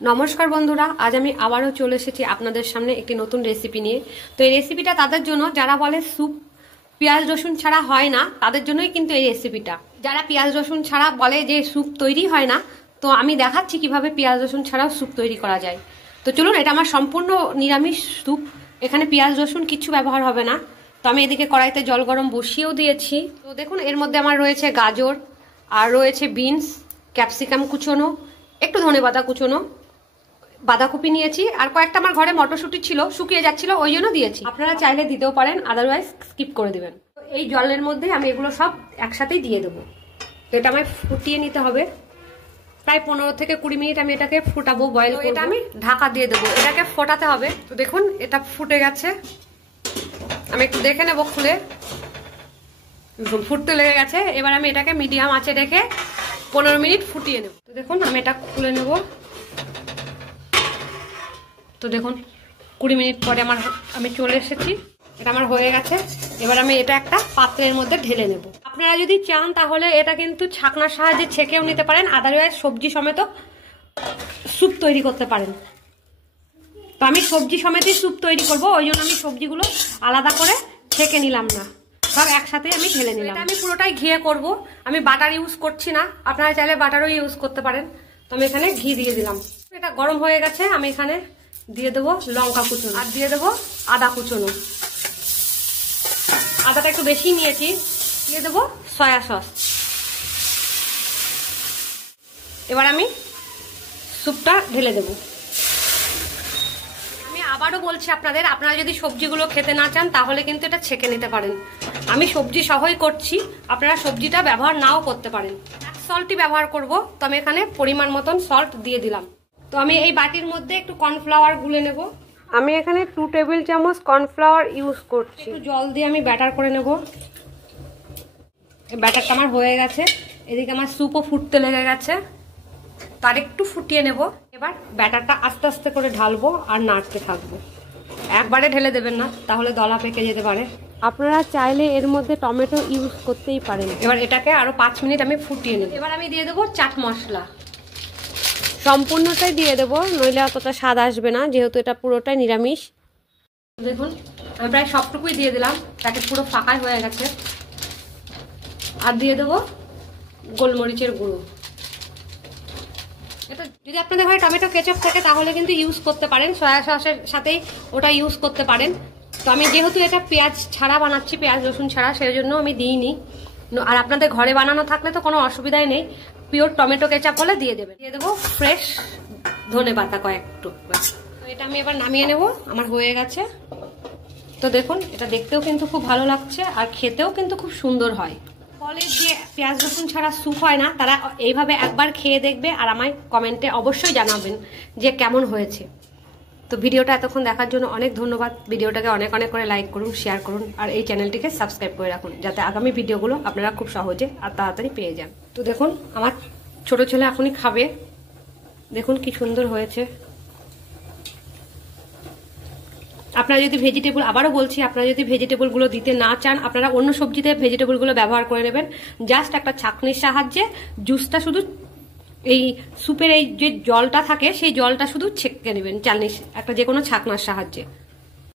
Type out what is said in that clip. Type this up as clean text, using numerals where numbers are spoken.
নমস্কার বন্ধুরা, আজ আমি আবারও চলে এসেছি আপনাদের সামনে একটি নতুন রেসিপি নিয়ে। তো এই রেসিপিটা তাদের জন্য যারা বলে স্যুপ পেঁয়াজ রসুন ছাড়া হয় না, তাদের জন্যই কিন্তু এই রেসিপিটা। যারা পেঁয়াজ রসুন ছাড়া বলে যে স্যুপ তৈরি হয় না, তো আমি দেখাচ্ছি কিভাবে পেঁয়াজ রসুন ছাড়াও স্যুপ তৈরি করা যায়। তো চলুন, এটা আমার সম্পূর্ণ নিরামিষ স্যুপ, এখানে পেঁয়াজ রসুন কিছু ব্যবহার হবে না। তো আমি এদিকে কড়াইতে জল গরম বসিয়েও দিয়েছি। তো দেখুন, এর মধ্যে আমার রয়েছে গাজর, আর রয়েছে বিনস, ক্যাপসিকাম কুচোনো, একটু ধনেপাতা কুচোনো, বাঁধাকপি নিয়েছি, আর কয়েকটা আমার ঘরে মটরশুঁটি ছিল, শুকিয়ে যাচ্ছিল, ওই জন্য দিয়েছি। আপনারা চাইলে দিতেও পারেন, আদারওয়াইজ স্কিপ করে দিবেন। এই জলের মধ্যে আমি এগুলো সব একসাথেই দিয়ে দেবো। তো এটা আমায় ফুটিয়ে নিতে হবে, প্রায় 15 থেকে 20 মিনিট আমি এটাকে ফুটাবো, বয়েল করবো। এটা আমি ঢাকা দিয়ে দেবো, এটাকে ফোটাতে হবে। তো দেখুন, এটা ফুটে গেছে, আমি একটু দেখে নেবো খুলে। ফুটতে লেগে গেছে, এবার আমি এটাকে মিডিয়াম আঁচে রেখে 15 মিনিট ফুটিয়ে নেব। তো দেখুন, আমি এটা খুলে নেব। তো দেখুন, 20 মিনিট পরে আমি চলে এসেছি, এটা আমার হয়ে গেছে। এবার আমি এটা একটা পাত্রের মধ্যে ঢেলে নেব। আপনারা যদি চান তাহলে এটা কিন্তু ছাকনার সাহায্যে ছেঁকেও নিতে পারেন, আদারওয়াইজ সবজি সমেত স্যুপ তৈরি করতে পারেন। তো আমি সবজি সমেতই স্যুপ তৈরি করব, ওই জন্য আমি সবজিগুলো আলাদা করে ছেঁকে নিলাম না, সব একসাথে আমি ঢেলে নিলাম। এটা আমি পুরোটাই ঘিয়ে করব, আমি বাটার ইউজ করছি না, আপনারা চাইলে বাটারও ইউজ করতে পারেন। তো আমি এখানে ঘি দিয়ে দিলাম। এটা গরম হয়ে গেছে, আমি এখানে দিয়ে দেবো লঙ্কা কুচনো, আর দিয়ে দেবো আদা কুচনো। আদাটা একটু বেশি নিয়েছি। দিয়ে দেবো সয়া সস। এবার আমি স্যুপটা ঢেলে দেবো। আমি আবারও বলছি আপনাদের, আপনারা যদি সবজিগুলো খেতে না চান তাহলে কিন্তু এটা ছেঁকে নিতে পারেন। আমি সবজি সহই করছি, আপনারা সবজিটা ব্যবহার নাও করতে পারেন। সল্টই ব্যবহার করব, তো আমি এখানে পরিমাণ মতন সল্ট দিয়ে দিলাম। তো আমি এই বাটির মধ্যে একটু কর্নফ্লাওয়ার গুলে নেব। আমি এখানে 2 টেবিল চামচ কর্নফ্লাওয়ার ইউজ করছি। একটু জল দিয়ে আমি ব্যাটার করে নেব। এই ব্যাটারটা আমার হয়ে গেছে, এদিকে আমার স্যুপও ফুটতে লেগে গেছে, তার একটু ফুটিয়ে নেব। এবার ব্যাটারটা আস্তে আস্তে করে ঢালবো আর নাড়তে থাকবো, একবারে ঢেলে দেবেন না, তাহলে দলা পেকে যেতে পারে। আপনারা চাইলে এর মধ্যে টমেটো ইউজ করতেই পারেন। এবার এটাকে আরো 5 মিনিট আমি ফুটিয়ে নেব। এবার আমি দিয়ে দেবো চাট মশলা, সম্পূর্ণটাই দিয়ে দেবো, নইলে অতটা স্বাদ আসবে না, যেহেতু এটা পুরোটাই নিরামিষ। দেখুন, আমি প্রায় সবটুকুই দিয়ে দিলাম, প্যাকেট পুরো ফাঁকাই হয়ে গেছে। আর দিয়ে দেবো গোলমরিচের গুঁড়ো। এটা যদি আপনাদের ঘরে টমেটো কেচাপ থাকে তাহলে কিন্তু ইউজ করতে পারেন, সয়া সসের সাথেই ওটা ইউজ করতে পারেন। তো আমি যেহেতু এটা পেঁয়াজ ছাড়া বানাচ্ছি, পেঁয়াজ রসুন ছাড়া, সেই জন্য আমি দিইনি। আর আপনাদের ঘরে বানানো থাকলে তো কোনো অসুবিধাই নেই, পিওর টমেটো কেচাপ হলে দিয়ে দেবেন। দিয়ে দেবো ফ্রেশ ধনেপাতা কয়েকটু। এটা আমি এবার নামিয়ে নেব, আমার হয়ে গেছে। তো দেখুন, এটা দেখতেও কিন্তু খুব ভালো লাগছে, আর খেতেও কিন্তু খুব সুন্দর হয়। বলে যে পেঁয়াজ রসুন ছাড়া স্যুপ হয় না, তারা এইভাবে একবার খেয়ে দেখবে, আর আমায় কমেন্টে অবশ্যই জানাবেন যে কেমন হয়েছে। তো ভিডিওটা এতক্ষণ দেখার জন্য অনেক ধন্যবাদ। ভিডিওটাকে অনেক অনেক করে লাইক করুন, শেয়ার করুন, আর এই চ্যানেলটিকে সাবস্ক্রাইব করে রাখুন, যাতে আগামী ভিডিওগুলো আপনারা খুব সহজে আর তাড়াতাড়ি পেয়ে যান। তো দেখুন, আমার ছোট ছেলে এখনই খাবে, দেখুন কি সুন্দর হয়েছে। আপনারা যদি ভেজিটেবল, আবারও বলছি, আপনারা যদি ভেজিটেবলগুলো দিতে না চান, আপনারা অন্য সবজিতে ভেজিটেবলগুলো ব্যবহার করে নেবেন। জাস্ট একটা ছাঁকনির সাহায্যে জুসটা শুধু, এই স্যুপের এই যে জলটা থাকে সেই জলটা শুধু ছেঁকে নেবেন চালনির একটা যে কোনো ছাঁকনার সাহায্যে।